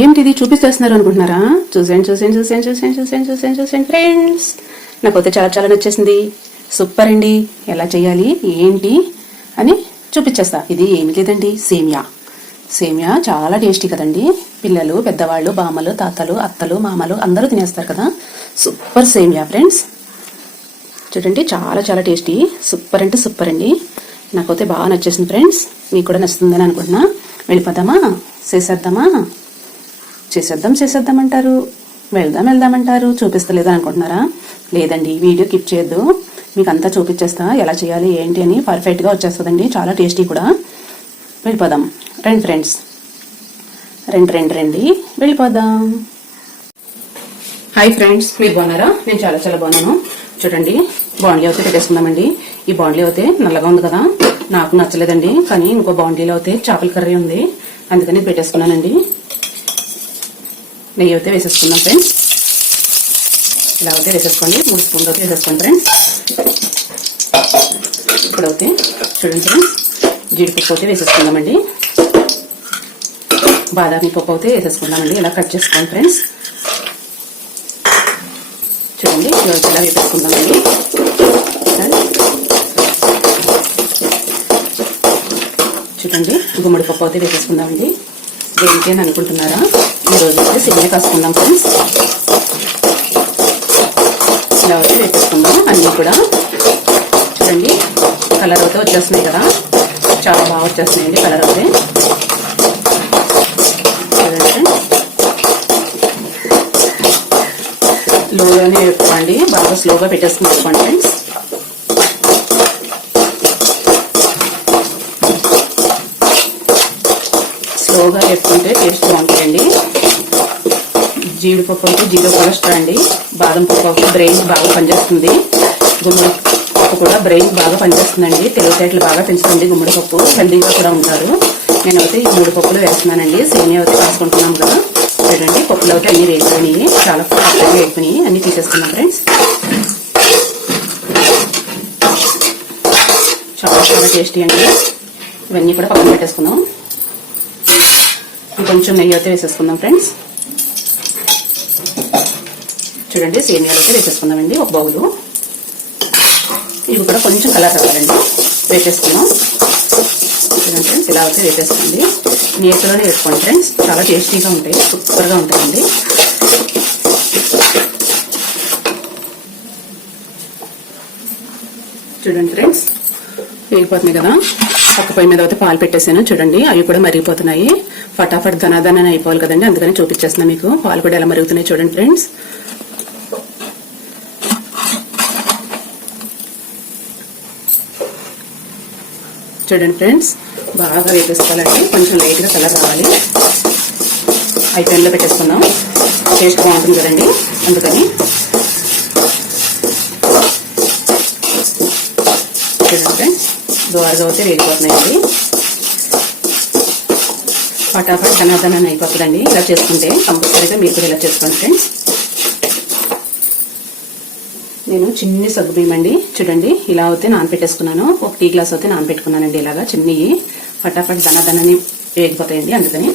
ఏంటిది చూపిస్తున్నారు అనుకుంటున్నారా? చూసేయండి ఫ్రెండ్స్, నాకైతే చాలా చాలా నచ్చేసింది. సూపర్ అండి. ఎలా చేయాలి ఏంటి అని చూపించేస్తా. ఇది ఏమి లేదండి, సేమియా చాలా టేస్టీ కదండి. పిల్లలు, పెద్దవాళ్ళు, బామ్మలు, తాతలు, అత్తలు, మామలు అందరూ తినేస్తారు కదా. సూపర్ సేమియా ఫ్రెండ్స్, చూడండి చాలా చాలా టేస్టీ. సూపర్ అంటే సూపర్ అండి. నాకైతే బాగా నచ్చేసింది ఫ్రెండ్స్. మీకు కూడా నచ్చుతుందని అనుకుంటున్నా. వెళ్ళిపోదామా? చేసేద్దాం అంటారు, వెళ్దామంటారు. చూపిస్తలేదు అనుకుంటున్నారా? లేదండి, వీడియో కిప్ చేయొద్దు. మీకు అంతా చూపించేస్తా ఎలా చేయాలి ఏంటి అని. పర్ఫెక్ట్గా వచ్చేస్తుందండి, చాలా టేస్టీ కూడా. వెళ్ళిపోదాం రండి ఫ్రెండ్స్, రండి వెళ్ళిపోదాం. హాయ్ ఫ్రెండ్స్, మీరు బాగున్నారా? నేను చాలా చాలా బాగున్నాను. చూడండి, బాండ్లీ అయితే పెట్టేసుకుందామండి. ఈ బాండ్లీ అయితే నల్లగా ఉంది కదా, నాకు నచ్చలేదండి. కానీ ఇంకో బాండ్లీలో అయితే చేపల కర్రీ ఉంది, అందుకని పెట్టేసుకున్నానండి. నెయ్యి అయితే వేసేసుకుందాం ఫ్రెండ్స్. ఇలా అయితే వేసేసుకోండి, 3 స్పూన్లు అయితే వేసేసుకోండి ఫ్రెండ్స్. ఇప్పుడైతే చూడండి ఫ్రెండ్స్, జీడిపప్పు అయితే వేసేసుకుందామండి. బాదామి పప్పు అయితే వేసేసుకుందామండి. ఇలా కట్ చేసుకోండి ఫ్రెండ్స్. చూడండి, ఇలా వేసేసుకుందామండి. చూడండి, గుమ్మడి పప్పు అయితే వేసేసుకుందామండి. దేనికి అని అనుకుంటున్నారా? ఈరోజు అయితే సేమియా కాసుకుందాం ఫ్రెండ్స్. ఇలా అయితే వేసేసుకుందాం అన్నీ కూడా. చూడండి, కలర్ అయితే వచ్చేస్తున్నాయి కదా, చాలా బాగా వచ్చేస్తున్నాయండి కలర్ అయితే. లోగానే పెట్టుకోండి, బాగా స్లోగా పెట్టేసుకుని పెట్టుకోండి ఫ్రెండ్స్. స్లోగా వేసుకుంటే టేస్ట్ బాగుంటాయండి. జీడిపప్పు అయితే జీరో కొలెస్ట్రాల్ అండి. బాదం పప్పు అయితే బ్రెయిన్ బాగా పనిచేస్తుంది. గుమ్మడి పప్పు కూడా బ్రెయిన్ బాగా పనిచేస్తుందండి. తెలివితేటలు బాగా పెంచుతుంది గుమ్మడి పప్పు. హెల్దీగా కూడా ఉంటారు. నేనైతే ఈ 3 పప్పులు వేస్తున్నానండి. సేమియా అయితే కాసుకుంటున్నాం కదా. చూడండి, పప్పులు అయితే అన్ని వేగిపోయినాయి, చాలా పప్పులు వేగిపోయినాయి. అన్ని తీసేసుకున్నాం ఫ్రెండ్స్. చాలా చాలా టేస్టీ అండి. ఇవన్నీ కూడా పక్కన పెట్టేసుకుందాం. కొంచెం నెయ్యి అయితే వేసేసుకుందాం ఫ్రెండ్స్. చూడండి, సేమియాలు అయితే వేసేసుకుందామండి ఒక బౌలు. ఇవి కూడా కొంచెం కలర్ రావాలండి, వేసేసుకుందాం. చూడండి ఫ్రెండ్స్, ఇలా అయితే వేసేసుకోండి. నేతిలోనే వేసుకోండి ఫ్రెండ్స్, చాలా టేస్టీగా ఉంటాయి, సూపర్గా ఉంటాయండి. చూడండి ఫ్రెండ్స్, వేగిపోతున్నాయి కదా. పక్క పొయ్యి మీద అయితే పాలు పెట్టేసాను. చూడండి, అవి కూడా మరిగిపోతున్నాయి. ఫటాఫట్ ధనాధనాన్ని అయిపోవాలి కదండి, అందుకని చూపించేస్తున్నా మీకు. పాలు కూడా ఎలా మరుగుతున్నాయి చూడండి ఫ్రెండ్స్. చూడండి ఫ్రెండ్స్, బాగా వేపేసుకోవాలండి. కొంచెం లైట్గా కలర్ రావాలి. అవి పెన్లో పెట్టేసుకుందాం, టేస్ట్ బాగుంటుంది కదండి, అందుకని. చూడండి ఫ్రెండ్స్, దోరగా అయితే వేగిపోతున్నాయండి. ఫటాఫట్ ధనాధనాన్ని అయిపోతుందండి ఇలా చేసుకుంటే. కంపల్సరీగా మీరు కూడా ఇలా చేసుకోండి ఫ్రెండ్స్. నేను చిన్ని సగ్గుబియ్యం అండి. చూడండి, ఇలా అయితే నానపెట్టేసుకున్నాను. ఒక టీ గ్లాస్ అయితే నానపెట్టుకున్నానండి. ఇలాగా చిన్నవి ఫటాఫట్ ధనాధనాన్ని వేగిపోతాయండి, అందుకని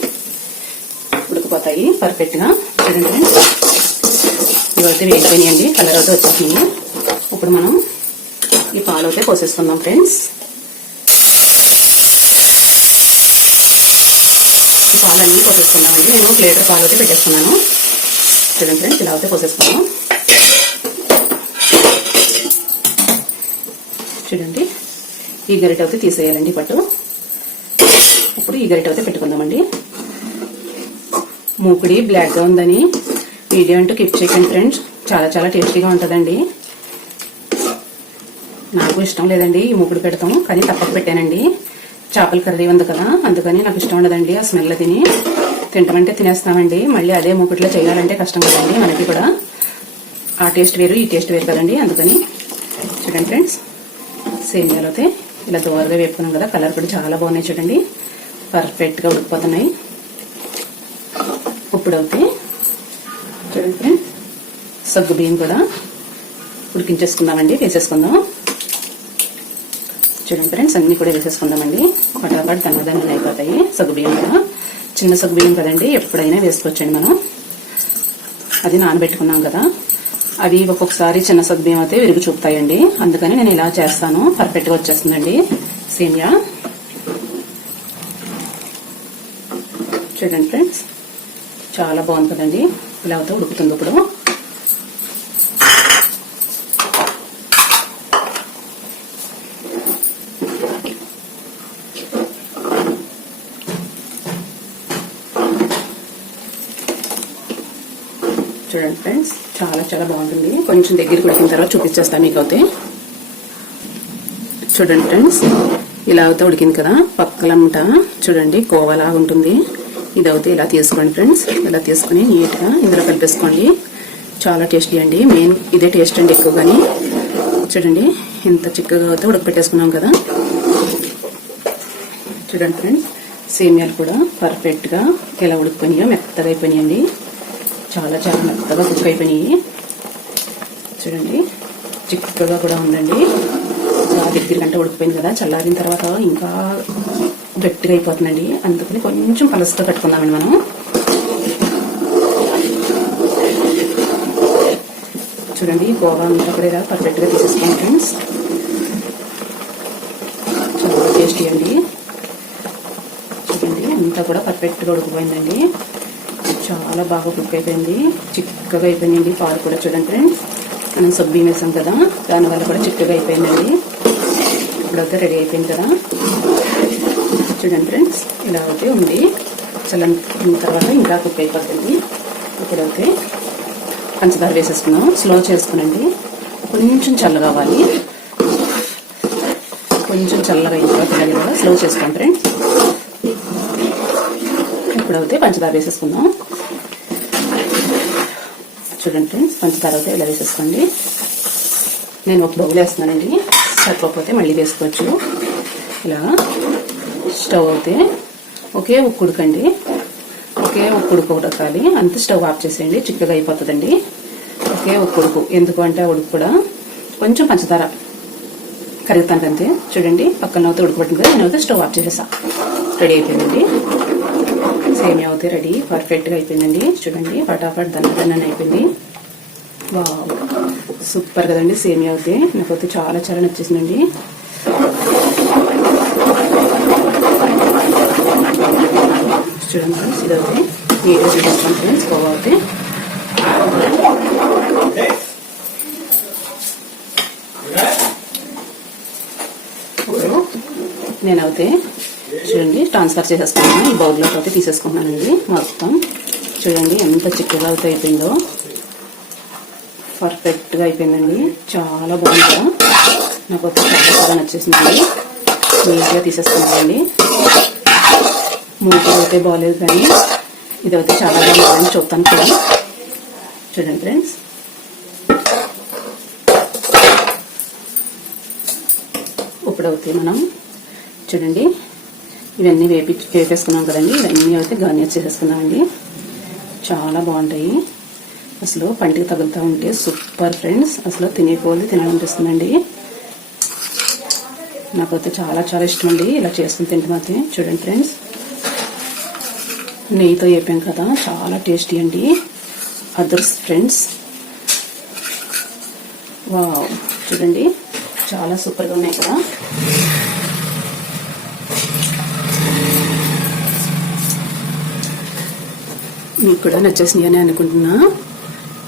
ఉడికిపోతాయి పర్ఫెక్ట్గా. చూడండి ఫ్రెండ్స్, ఇవైతే వేగిపోయినాయండి, కలర్ అయితే వచ్చేసినాయి. ఇప్పుడు మనం ఈ పాలు అయితే పోసేసుకుందాం ఫ్రెండ్స్. ఈ పాలన్నీ పోసేసుకున్నామండి. నేను 1 లీటర్ పాలు అయితే పెట్టేసుకున్నాను. చూడండి ఫ్రెండ్స్, ఇలా అయితే పోసేసుకున్నాం. చూడండి, ఈ గరిట అయితే తీసేయాలండి పట్టు. ఇప్పుడు ఈ గరిట అయితే పెట్టుకుందామండి. మూకుడి బ్లాక్గా ఉందని వీడియో అంటూ కిప్ చేయకండి ఫ్రెండ్స్, చాలా చాలా టేస్టీగా ఉంటుందండి. నాకు ఇష్టం లేదండి ఈ మూకుడు పెడతాం, కానీ తప్పక పెట్టానండి. చేపల కర్రీ ఉంది కదా, అందుకని నాకు ఇష్టం ఉండదండి ఆ స్మెల్. తింటామంటే తినేస్తామండి, మళ్ళీ అదే మూకుడిలో చేయాలంటే కష్టం కదండి మనకి కూడా. ఆ టేస్ట్ వేరు, ఈ టేస్ట్ వేరు కదండి, అందుకని. చూడండి ఫ్రెండ్స్, సేమియాలు అయితే ఇలా దోరగా వేపుకున్నాం కదా, కలర్ కూడా చాలా బాగున్నాయి. చూడండి, పర్ఫెక్ట్గా ఉడికిపోతున్నాయి. ఇప్పుడైతే చూడండి ఫ్రెండ్స్, సగ్గు బియ్యం కూడా ఉడికించేసుకుందామండి, వేసేసుకుందాం. చూడండి ఫ్రెండ్స్, అన్ని కూడా వేసేసుకుందామండి. ఫటాఫట్ ధనాధనాలు అయిపోతాయి. సగ్గు బియ్యం కూడా చిన్న సగ్గుబియ్యం కదండి, ఎప్పుడైనా వేసుకోవచ్చండి మనం. అది నానబెట్టుకున్నాం కదా, అవి ఒక్కొక్కసారి చిన్న సగ్గుబియ్యం అయితే విరుగు చూపుతాయండి. అందుకని నేను ఇలా చేస్తాను, పర్ఫెక్ట్గా వచ్చేస్తుందండి సేమియా. చూడండి ఫ్రెండ్స్, చాలా బాగుంది కదండి. ఇలా అయితే ఉడుకుతుంది ఇప్పుడు. చూడండి ఫ్రెండ్స్, చాలా చాలా బాగుంటుంది. కొంచెం దగ్గరికి ఉడికిన తర్వాత చూపించేస్తాను మీకు అయితే. చూడండి ఫ్రెండ్స్, ఇలా అయితే ఉడికింది కదా, పక్కలంట చూడండి కోవలాగా ఉంటుంది. ఇది అయితే ఇలా తీసుకోండి ఫ్రెండ్స్, ఇలా తీసుకుని నీట్గా ఇందులో కలిపేసుకోండి. చాలా టేస్టీ అండి, మెయిన్ ఇదే టేస్ట్ అండి ఎక్కువగాని. చూడండి ఇంత చిక్కగా అయితే ఉడకపెట్టేసుకున్నాం కదా. చూడండి ఫ్రెండ్స్, సేమియాలు కూడా పర్ఫెక్ట్గా ఎలా ఉడికిపోయినాయో, మెత్తగా అయిపోయినాయండి. చాలా చాలా మెత్తగా కుక్ అయిపోయినాయి. చూడండి చిక్కగా కూడా ఉందండి. దగ్గర గంట ఉడికిపోయింది కదా, చల్లారిన తర్వాత ఇంకా గట్టిగా అయిపోతుందండి. అందుకని కొంచెం పలసగా కట్టుకుందామండి మనం. చూడండి గోవా అంతా కూడా ఇలా పర్ఫెక్ట్గా తీసేసుకోండి ఫ్రెండ్స్. చాలా టేస్టీ అండి. చూడండి అంతా కూడా పర్ఫెక్ట్గా ఉడికిపోయిందండి. చాలా బాగా కుక్ అయిపోయింది, చిక్కగా అయిపోయిందండి. పాలు కూడా చూడండి ఫ్రెండ్స్, మనం సగ్గుబియ్యం వేసాం కదా, దానివల్ల కూడా చిక్కగా అయిపోయిందండి. ఇప్పుడైతే రెడీ అయిపోయింది కదా. చూడండి ఫ్రెండ్స్, ఇలా అయితే ఉంది. చల్లని తర్వాత ఇంకా కుక్ అయిపోతుంది. ఇప్పుడైతే పంచదార వేసేసుకున్నాం, స్లో చేసుకునండి. కొంచెం చల్లగా కావాలి, కొంచెం చల్లగా అయిపోతుంది కదా, స్లో చేసుకోండి ఫ్రెండ్స్. ఇప్పుడైతే పంచదార వేసేసుకుందాం. చూడండి ఫ్రెండ్స్, పంచదార అయితే ఇలా వేసేసుకోండి. నేను ఒక బౌల్ వేస్తున్నానండి, సరిపోతే మళ్ళీ వేసుకోవచ్చు. ఇలా స్టవ్ అయితే ఒకే ఉక్కు ఉడకండి, ఒకే ఉక్కు ఉడకాలి. అంతే స్టవ్ ఆఫ్ చేసేయండి, చిక్కగా అయిపోతుందండి. ఒకే ఉక్కు ఉడుకు, ఎందుకు అంటే ఉడుకు కూడా కొంచెం పంచదార కరుగుతానికి అంతే. చూడండి పక్కన అయితే ఉడకబట్టింది కదా, నేనైతే స్టవ్ ఆఫ్ చేసేసా. రెడీ అయిపోయిందండి సేమియా అయితే, రెడీ పర్ఫెక్ట్గా అయిపోయిందండి. చూడండి ఫటాఫట్ దన్నదన్న అయిపోయింది. వావ్, సూపర్ కదండి సేమియా అయితే. నాకైతే చాలా చాలా నచ్చేసిందండి. చూడండి ఫ్రెండ్స్, ఇదైతే నీట్గా తీసుకోండి ఫ్రెండ్స్. కోవా అయితే నేనైతే చూడండి ట్రాన్స్ఫర్ చేసేసుకున్నాను, ఈ బౌల్లోకి అయితే తీసేసుకున్నానండి మొత్తం. చూడండి ఎంత చిక్కగా అయితే అయిపోయిందో, పర్ఫెక్ట్గా అయిపోయిందండి. చాలా బాగుంది, నాకు అయితే చాలా బాగా నచ్చేసిందండి. నీట్గా తీసేసుకున్నానండి. మూత అయితే బాగాలేదు కానీ ఇదైతే చాలా బాగుంటుందని చూస్తాను కూడా. చూడండి ఫ్రెండ్స్, ఇప్పుడైతే మనం చూడండి ఇవన్నీ వేపేసుకున్నాం కదండి, ఇవన్నీ అయితే గార్నిష్ చేసేసుకున్నామండి. చాలా బాగుంటాయి, అసలు పంటికి తగులుతూ ఉంటే సూపర్ ఫ్రెండ్స్. అసలు తినేకోవాలి తినాలనిపిస్తుందండి. నాకైతే చాలా చాలా ఇష్టం అండి ఇలా చేసుకుని తింటే మాత్రం. చూడండి ఫ్రెండ్స్, నెయ్యితో వేపాం కదా, చాలా టేస్టీ అండి. అదర్స్ ఫ్రెండ్స్, వావ్ చూడండి చాలా సూపర్గా ఉన్నాయి కదా. మీకు కూడా నచ్చేసింది అని అనుకుంటున్నా.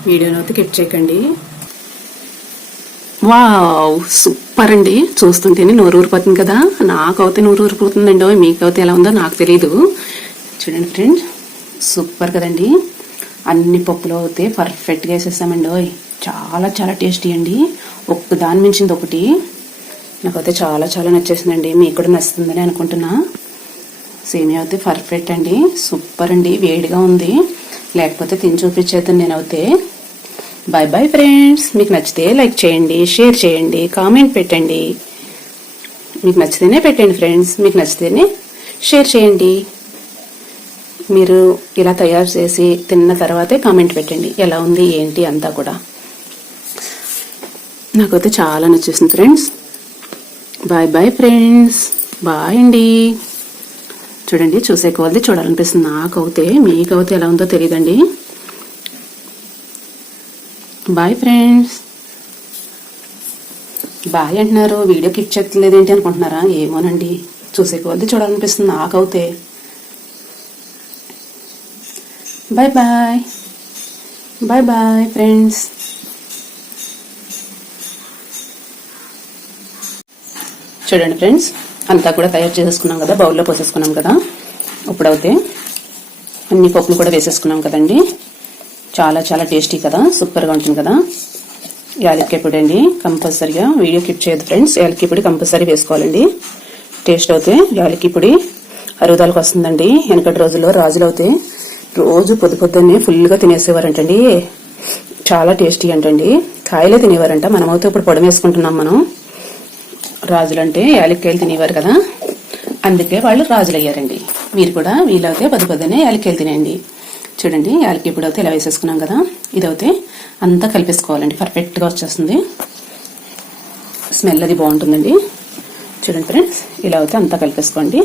వీడియోని అయితే కిప్ చేయకండి. వావ్ సూపర్ అండి, చూస్తుంటేనే నోరు ఊరిపోతుంది కదా. నాకైతే నోరు ఊరిపోతుందండి, మీకైతే ఎలా ఉందో నాకు తెలీదు. చూడండి ఫ్రెండ్స్, సూపర్ కదండి. అన్ని పప్పులో అయితే పర్ఫెక్ట్గా వేసేసామండి. చాలా చాలా టేస్టీ అండి, ఒక్క దాని మించింది ఒకటి. నాకైతే చాలా చాలా నచ్చేసిందండి, మీకు కూడా నచ్చుతుందని అనుకుంటున్నా. సేమియా అయితే పర్ఫెక్ట్ అండి, సూపర్ అండి. వేడిగా ఉంది, లేకపోతే తిని చూపించేద్దాం నేనైతే. Bye bye friends. మీకు నచ్చితే లైక్ చేయండి, షేర్ చేయండి, కామెంట్ పెట్టండి. మీకు నచ్చితేనే పెట్టండి ఫ్రెండ్స్, మీకు నచ్చితేనే షేర్ చేయండి. మీరు ఇలా తయారు చేసి తిన్న తర్వాతే కామెంట్ పెట్టండి ఎలా ఉంది ఏంటి అంతా కూడా. నాకైతే చాలా నచ్చేసింది friends. Bye bye friends, bye అండి. చూడండి, చూసే కొద్ది చూడాలనిపిస్తుంది. నాకు అవుతే మీకు అవుతే ఎలా ఉందో తెలియదండి. Bye friends. బాయ్ అంటున్నారు, వీడియో క్లిక్ చేయట్లేదేంటి అనుకుంటున్నారా? ఏమోనండి, చూసే కొద్ది చూడాలనిపిస్తుంది నాకు అవుతే. Bye bye. Bye bye friends. చూడండి ఫ్రెండ్స్, అంతా కూడా తయారు చేసేసుకున్నాం కదా, బౌల్లో పోసేసుకున్నాం కదా. ఇప్పుడైతే అన్ని పప్పులు కూడా వేసేసుకున్నాం కదండి. చాలా చాలా టేస్టీ కదా, సూపర్గా ఉంటుంది కదా. యాలక్కాయ పొడి అండి, కంపల్సరీగా వీడియో క్లిక్ చేయదు ఫ్రెండ్స్. యాలక్కాయ పొడి కంపల్సరీ వేసుకోవాలండి. టేస్ట్ అవుతే యాలక్కాయ పొడి అరుగుదలకు వస్తుందండి. వెనకటి రోజుల్లో రాజులు అవుతే రోజు పొద్దున్నే ఫుల్గా తినేసేవారంటండి. చాలా టేస్టీ అంటండి. కాయలే తినేవారంట. మనమైతే ఇప్పుడు పొడి వేసుకుంటున్నాం. మనం రాజులంటే యాలక్కాయలు తినేవారు కదా, అందుకే వాళ్ళు రాజులు అయ్యారండి. మీరు కూడా వీలైతే పొద్దున్నే యాలక్కాయలు తినేయండి. చూడండి, యాలక్కాయ పొడి అయితే ఇలా వేసేసుకున్నాం కదా. ఇదైతే అంతా కలిపేసుకోవాలండి. పర్ఫెక్ట్గా వచ్చేస్తుంది. స్మెల్ అది బాగుంటుందండి. చూడండి ఫ్రెండ్స్, ఇలా అయితే అంతా కలిపేసుకోండి.